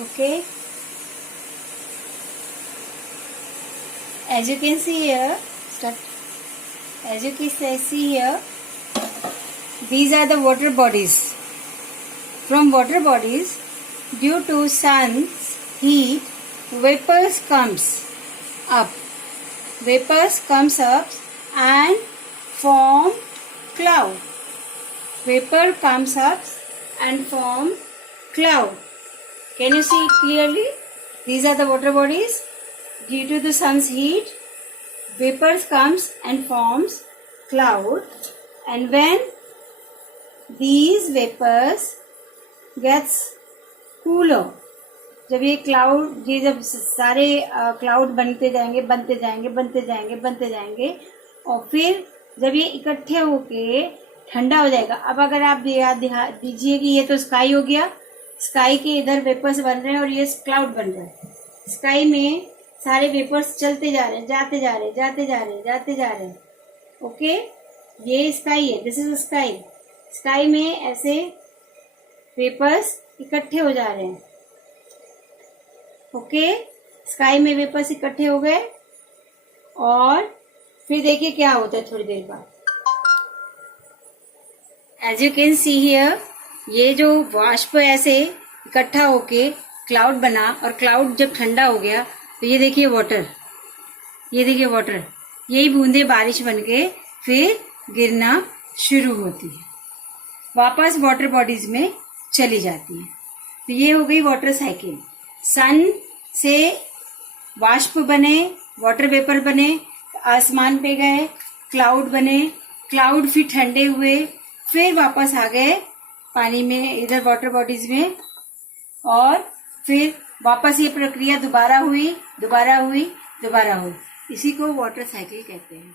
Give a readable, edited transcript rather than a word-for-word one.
Okay, as you can see here, as you can see here, these are the water bodies. From water bodies, due to sun's heat, vapors comes up. Vapors comes up and form cloud. Vapor comes up and form cloud. Can you see it clearly? These are the water bodies. Due to the sun's heat, vapors comes and forms cloud. And when these vapors gets cooler, जब ये cloud, ये जब सारे cloud बनते जाएंगे बनते जाएंगे बनते जाएंगे बनते जाएंगे और फिर जब ये इकट्ठे होके ठंडा हो जाएगा। अब अगर आप याद दीजिए कि ये तो स्काई हो गया, स्काई के इधर वेपर्स बन रहे हैं और ये क्लाउड बन रहा है। स्काई में सारे वेपर्स चलते जा रहे हैं, जाते जा रहे हैं, जाते जा रहे हैं, जाते जा रहे हैं। ओके, ये स्काई है, दिस इज स्काई। स्काई में ऐसे वेपर्स इकट्ठे हो जा रहे हैं। ओके, स्काई में वेपर्स इकट्ठे हो गए और फिर देखिए क्या होता है थोड़ी देर बाद। As you can see here, ये जो वाष्प ऐसे इकट्ठा होके क्लाउड बना और क्लाउड जब ठंडा हो गया तो ये देखिए वाटर, ये देखिए वाटर, यही बूंदे बारिश बनके फिर गिरना शुरू होती है, वापस वाटर बॉडीज में चली जाती है। तो ये हो गई वाटर साइकिल। सन से वाष्प बने, वाटर वेपर बने, आसमान पे गए, क्लाउड बने, क्लाउड फिर ठंडे हुए, फिर वापस आ गए पानी में, इधर वाटर बॉडीज में, और फिर वापस ये प्रक्रिया दोबारा हुई, दोबारा हुई, दोबारा हुई। इसी को वाटर साइकिल कहते हैं।